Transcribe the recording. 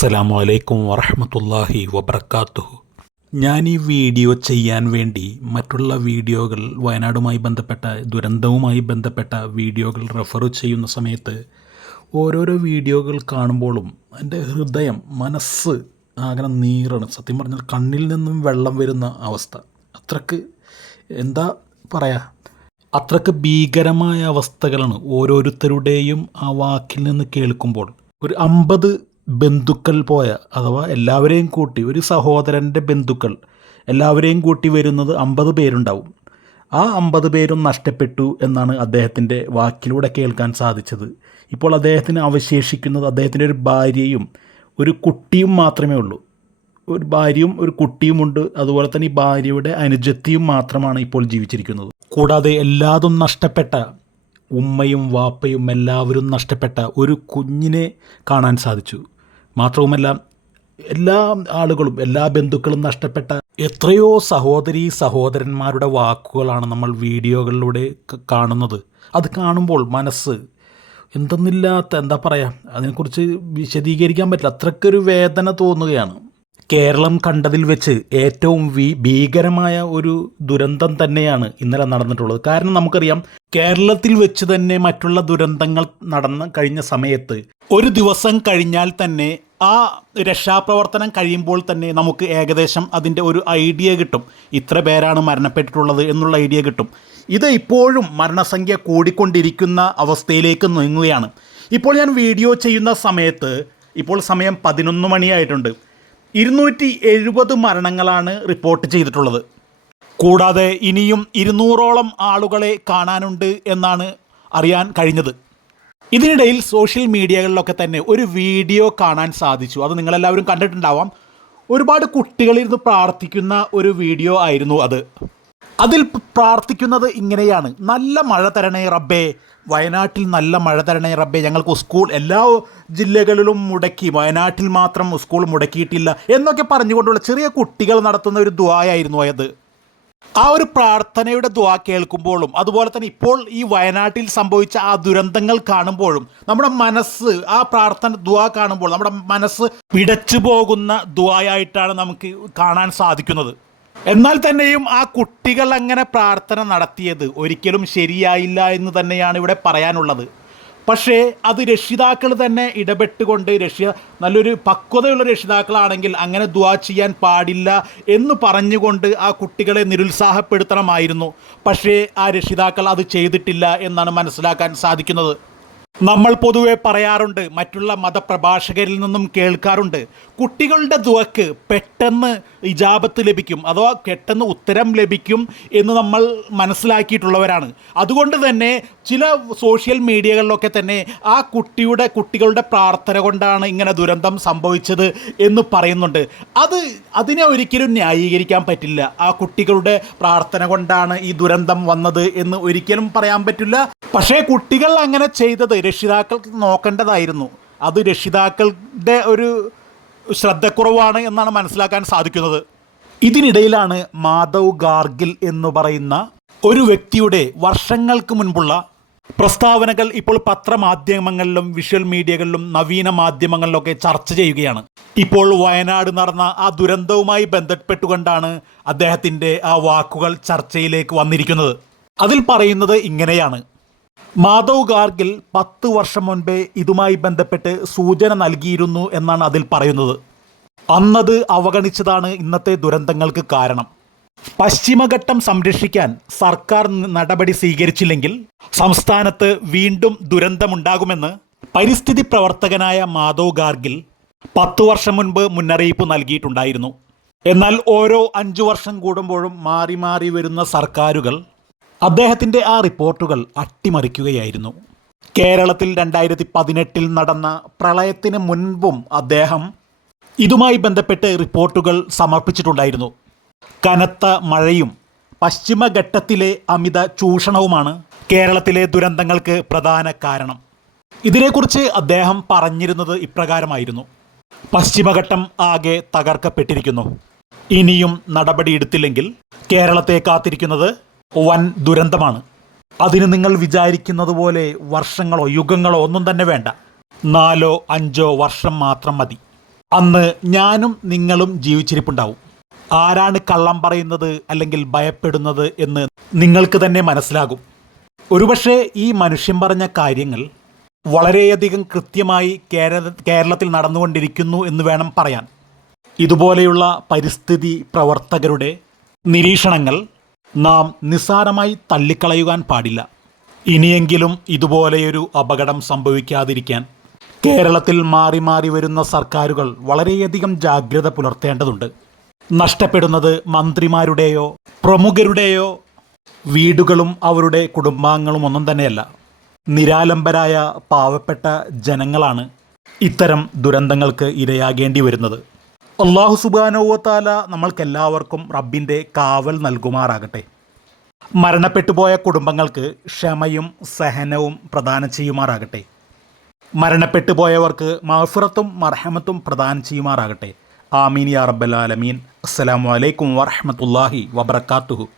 അസ്സലാമു അലൈക്കും വറഹമത്തല്ലാഹി വബർക്കാത്തുഹു ഞാൻ ഈ വീഡിയോ ചെയ്യാൻ വേണ്ടി മറ്റുള്ള വീഡിയോകൾ വയനാടുമായി ബന്ധപ്പെട്ട ദുരന്തവുമായി ബന്ധപ്പെട്ട വീഡിയോകൾ റെഫർ ചെയ്യുന്ന സമയത്ത് ഓരോരോ വീഡിയോകൾ കാണുമ്പോഴും എന്റെ ഹൃദയം മനസ്സ് ആകെ നീറാണ്. സത്യം പറഞ്ഞാൽ കണ്ണിൽ നിന്നും വെള്ളം വരുന്ന അവസ്ഥ. അത്രയ്ക്ക് എന്താ പറയുക അത്രയ്ക്ക് ഭീകരമായ അവസ്ഥകളാണ് ഓരോരുത്തരുടെയും ആ വാക്കിൽ നിന്ന് കേൾക്കുമ്പോൾ. ഒരു അമ്പത് ബന്ധുക്കൾ പോയ അഥവാ എല്ലാവരെയും കൂട്ടി ഒരു സഹോദരന്റെ ബന്ധുക്കൾ എല്ലാവരെയും കൂട്ടി വരുന്നത് അമ്പത് പേരുണ്ടാവും. ആ അമ്പത് പേരും നഷ്ടപ്പെട്ടു എന്നാണ് അദ്ദേഹത്തിന്റെ വാക്കിലൂടെ കേൾക്കാൻ സാധിച്ചത്. ഇപ്പോൾ അദ്ദേഹത്തിന് അവശേഷിക്കുന്നത് അദ്ദേഹത്തിന്റെ ഒരു ഭാര്യയും ഒരു കുട്ടിയും മാത്രമേ ഉള്ളൂ. ഒരു ഭാര്യയും ഒരു കുട്ടിയുമുണ്ട്. അതുപോലെ തന്നെ ഈ ഭാര്യയുടെ അനുജത്തിയും മാത്രമാണ് ഇപ്പോൾ ജീവിച്ചിരിക്കുന്നത്. കൂടാതെ എല്ലാതും നഷ്ടപ്പെട്ട ഉമ്മയും വാപ്പയും എല്ലാവരും നഷ്ടപ്പെട്ട ഒരു കുഞ്ഞിനെ കാണാൻ സാധിച്ചു. മാത്രവുമല്ല എല്ലാ ആളുകളും എല്ലാ ബന്ധുക്കളും നഷ്ടപ്പെട്ട എത്രയോ സഹോദരി സഹോദരന്മാരുടെ വാക്കുകളാണ് നമ്മൾ വീഡിയോകളിലൂടെ കാണുന്നത്. അത് കാണുമ്പോൾ മനസ്സ് എന്തെന്നില്ലാത്ത എന്താ പറയുക അതിനെക്കുറിച്ച് വിശദീകരിക്കാൻ പറ്റില്ല. അത്രയ്ക്കൊരു വേദന തോന്നുകയാണ്. കേരളം കണ്ടതിൽ വെച്ച് ഏറ്റവും വി ഭീകരമായ ഒരു ദുരന്തം തന്നെയാണ് ഇന്നലെ നടന്നിട്ടുള്ളത്. കാരണം നമുക്കറിയാം കേരളത്തിൽ വെച്ച് തന്നെ മറ്റുള്ള ദുരന്തങ്ങൾ നടന്ന കഴിഞ്ഞ സമയത്ത് ഒരു ദിവസം കഴിഞ്ഞാൽ തന്നെ ആ രക്ഷാപ്രവർത്തനം കഴിയുമ്പോൾ തന്നെ നമുക്ക് ഏകദേശം അതിന്റെ ഒരു ഐഡിയ കിട്ടും. ഇത്ര പേരാണ് മരണപ്പെട്ടിട്ടുള്ളത് എന്നുള്ള ഐഡിയ കിട്ടും. ഇത് ഇപ്പോഴും മരണസംഖ്യ കൂടിക്കൊണ്ടിരിക്കുന്ന അവസ്ഥയിലേക്ക് നീങ്ങുകയാണ്. ഇപ്പോൾ ഞാൻ വീഡിയോ ചെയ്യുന്ന സമയത്ത് ഇപ്പോൾ സമയം പതിനൊന്ന് മണിയായിട്ടുണ്ട്. ഇരുന്നൂറ്റി എഴുപത് മരണങ്ങളാണ് റിപ്പോർട്ട് ചെയ്തിട്ടുള്ളത്. കൂടാതെ ഇനിയും ഇരുന്നൂറോളം ആളുകളെ കാണാനുണ്ട് എന്നാണ് അറിയാൻ കഴിഞ്ഞത്. ഇതിനിടയിൽ സോഷ്യൽ മീഡിയകളിലൊക്കെ തന്നെ ഒരു വീഡിയോ കാണാൻ സാധിച്ചു. അത് നിങ്ങളെല്ലാവരും കണ്ടിട്ടുണ്ടാവാം. ഒരുപാട് കുട്ടികളിരുന്ന് പ്രാർത്ഥിക്കുന്ന ഒരു വീഡിയോ ആയിരുന്നു അത്. അതിൽ പ്രാർത്ഥിക്കുന്നത് ഇങ്ങനെയാണ്. നല്ല മഴ തരണേ റബ്ബേ. വയനാട്ടിൽ നല്ല മഴ തരണേ റബ്ബേ. ഞങ്ങൾക്ക് സ്കൂൾ എല്ലാ ജില്ലകളിലും മുടക്കി വയനാട്ടിൽ മാത്രം സ്കൂൾ മുടക്കിയിട്ടില്ല എന്നൊക്കെ പറഞ്ഞുകൊണ്ടുള്ള ചെറിയ കുട്ടികൾ നടത്തുന്ന ഒരു ദ്വായായിരുന്നു അത്. ആ ഒരു പ്രാർത്ഥനയുടെ ദ്വാ കേൾക്കുമ്പോഴും അതുപോലെ തന്നെ ഇപ്പോൾ ഈ വയനാട്ടിൽ സംഭവിച്ച ആ ദുരന്തങ്ങൾ കാണുമ്പോഴും നമ്മുടെ മനസ്സ് ആ പ്രാർത്ഥന ദ്വാ കാണുമ്പോൾ നമ്മുടെ മനസ്സ് പിടച്ചു പോകുന്ന ദ്വായായിട്ടാണ് നമുക്ക് കാണാൻ സാധിക്കുന്നത്. എന്നാൽ തന്നെയും ആ കുട്ടികൾ അങ്ങനെ പ്രാർത്ഥന നടത്തിയത് ഒരിക്കലും ശരിയായില്ല എന്ന് തന്നെയാണ് ഇവിടെ പറയാനുള്ളത്. പക്ഷേ അത് രക്ഷിതാക്കൾ തന്നെ ഇടപെട്ടുകൊണ്ട് രക്ഷിത നല്ലൊരു പക്വതയുള്ള രക്ഷിതാക്കളാണെങ്കിൽ അങ്ങനെ ദുവാ ചെയ്യാൻ പാടില്ല എന്ന് പറഞ്ഞുകൊണ്ട് ആ കുട്ടികളെ നിരുത്സാഹപ്പെടുത്തണമായിരുന്നു. പക്ഷേ ആ രക്ഷിതാക്കൾ അത് ചെയ്തിട്ടില്ല എന്നാണ് മനസ്സിലാക്കാൻ സാധിക്കുന്നത്. നമ്മൾ പൊതുവെ പറയാറുണ്ട് മറ്റുള്ള മതപ്രഭാഷകരിൽ നിന്നും കേൾക്കാറുണ്ട് കുട്ടികളുടെ ദുവക്ക് പെട്ടെന്ന് ഇജാബത്ത് ലഭിക്കും അഥവാ പെട്ടെന്ന് ഉത്തരം ലഭിക്കും എന്ന് നമ്മൾ മനസ്സിലാക്കിയിട്ടുള്ളവരാണ്. അതുകൊണ്ട് തന്നെ ചില സോഷ്യൽ മീഡിയകളിലൊക്കെ തന്നെ ആ കുട്ടിയുടെ കുട്ടികളുടെ പ്രാർത്ഥന കൊണ്ടാണ് ഇങ്ങനെ ദുരന്തം സംഭവിച്ചത് എന്ന് പറയുന്നുണ്ട്. അത് അതിനെ ഒരിക്കലും ന്യായീകരിക്കാൻ പറ്റില്ല. ആ കുട്ടികളുടെ പ്രാർത്ഥന കൊണ്ടാണ് ഈ ദുരന്തം വന്നത് എന്ന് ഒരിക്കലും പറയാൻ പറ്റില്ല. പക്ഷേ കുട്ടികൾ അങ്ങനെ ചെയ്തത് രക്ഷിതാക്കൾക്ക് നോക്കേണ്ടതായിരുന്നു. അത് രക്ഷിതാക്കളുടെ ഒരു ശ്രദ്ധക്കുറവാണ് എന്നാണ് മനസ്സിലാക്കാൻ സാധിക്കുന്നത്. ഇതിനിടയിലാണ് മാധവ് ഗാർഗിൽ എന്ന് പറയുന്ന ഒരു വ്യക്തിയുടെ വർഷങ്ങൾക്ക് മുൻപുള്ള പ്രസ്താവനകൾ ഇപ്പോൾ പത്രമാധ്യമങ്ങളിലും വിഷ്വൽ മീഡിയകളിലും നവീന മാധ്യമങ്ങളിലൊക്കെ ചർച്ച ചെയ്യുകയാണ്. ഇപ്പോൾ വയനാട് നടന്ന ആ ദുരന്തവുമായി ബന്ധപ്പെട്ടുകൊണ്ടാണ് അദ്ദേഹത്തിന്റെ ആ വാക്കുകൾ ചർച്ചയിലേക്ക് വന്നിരിക്കുന്നത്. അതിൽ പറയുന്നത് ഇങ്ങനെയാണ്. മാധവ് ഗാർഗിൽ പത്ത് വർഷം മുൻപേ ഇതുമായി ബന്ധപ്പെട്ട് സൂചന നൽകിയിരുന്നു എന്നാണ് അതിൽ പറയുന്നത്. അന്നത് അവഗണിച്ചതാണ് ഇന്നത്തെ ദുരന്തങ്ങൾക്ക് കാരണം. പശ്ചിമഘട്ടം സംരക്ഷിക്കാൻ സർക്കാർ നടപടി സ്വീകരിച്ചില്ലെങ്കിൽ സംസ്ഥാനത്ത് വീണ്ടും ദുരന്തമുണ്ടാകുമെന്ന് പരിസ്ഥിതി പ്രവർത്തകനായ മാധവ് ഗാർഗിൽ പത്തു വർഷം മുൻപ് മുന്നറിയിപ്പ് നൽകിയിട്ടുണ്ടായിരുന്നു. എന്നാൽ ഓരോ അഞ്ചു വർഷം കൂടുമ്പോഴും മാറി മാറി വരുന്ന സർക്കാരുകൾ അദ്ദേഹത്തിന്റെ ആ റിപ്പോർട്ടുകൾ അട്ടിമറിക്കുകയായിരുന്നു. കേരളത്തിൽ രണ്ടായിരത്തി പതിനെട്ടിൽ നടന്ന പ്രളയത്തിന് മുൻപും അദ്ദേഹം ഇതുമായി ബന്ധപ്പെട്ട് റിപ്പോർട്ടുകൾ സമർപ്പിച്ചിട്ടുണ്ടായിരുന്നു. കനത്ത മഴയും പശ്ചിമഘട്ടത്തിലെ അമിത ചൂഷണവുമാണ് കേരളത്തിലെ ദുരന്തങ്ങൾക്ക് പ്രധാന കാരണം. ഇതിനെക്കുറിച്ച് അദ്ദേഹം പറഞ്ഞിരുന്നത് ഇപ്രകാരമായിരുന്നു. പശ്ചിമഘട്ടം ആകെ തകർക്കപ്പെട്ടിരിക്കുന്നു. ഇനിയും നടപടിയെടുത്തില്ലെങ്കിൽ കേരളത്തെ കാത്തിരിക്കുന്നത് വൻ ദുരന്തമാണ്. അതിന് നിങ്ങൾ വിചാരിക്കുന്നത് പോലെ വർഷങ്ങളോ യുഗങ്ങളോ ഒന്നും തന്നെ വേണ്ട. നാലോ അഞ്ചോ വർഷം മാത്രം മതി. അന്ന് ഞാനും നിങ്ങളും ജീവിച്ചിരിപ്പുണ്ടാവും. ആരാണ് കള്ളം പറയുന്നത് അല്ലെങ്കിൽ ഭയപ്പെടുന്നത് എന്ന് നിങ്ങൾക്ക് തന്നെ മനസ്സിലാകും. ഒരുപക്ഷെ ഈ മനുഷ്യൻ പറഞ്ഞ കാര്യങ്ങൾ വളരെയധികം കൃത്യമായി കേരള കേരളത്തിൽ നടന്നുകൊണ്ടിരിക്കുന്നു എന്ന് വേണം പറയാൻ. ഇതുപോലെയുള്ള പരിസ്ഥിതി പ്രവർത്തകരുടെ നിരീക്ഷണങ്ങൾ നാം നിസ്സാരമായി തള്ളിക്കളയുവാൻ പാടില്ല. ഇനിയെങ്കിലും ഇതുപോലെയൊരു അപകടം സംഭവിക്കാതിരിക്കാൻ കേരളത്തിൽ മാറി മാറി വരുന്ന സർക്കാരുകൾ വളരെയധികം ജാഗ്രത പുലർത്തേണ്ടതുണ്ട്. നഷ്ടപ്പെടുന്നത് മന്ത്രിമാരുടെയോ പ്രമുഖരുടെയോ വീടുകളും അവരുടെ കുടുംബാംഗങ്ങളും ഒന്നും തന്നെയല്ല. നിരാലംബരായ പാവപ്പെട്ട ജനങ്ങളാണ് ഇത്തരം ദുരന്തങ്ങൾക്ക് ഇരയാകേണ്ടി വരുന്നത്. അള്ളാഹു സുബാനോവത്താല നമ്മൾക്കെല്ലാവർക്കും റബ്ബിന്റെ കാവൽ നൽകുമാറാകട്ടെ. മരണപ്പെട്ടു പോയ കുടുംബങ്ങൾക്ക് ക്ഷമയും സഹനവും പ്രദാനം ചെയ്യുമാറാകട്ടെ. മരണപ്പെട്ടു പോയവർക്ക് മഹഫിറത്തും മർഹമത്തും പ്രദാനം ചെയ്യുമാറാകട്ടെ. ആമീൻ യാ റബ്ബൽ ആലമീൻ. അസ്സലാമു അലൈക്കും വറഹ്മത്തുള്ളാഹി വബർക്കാത്തുഹു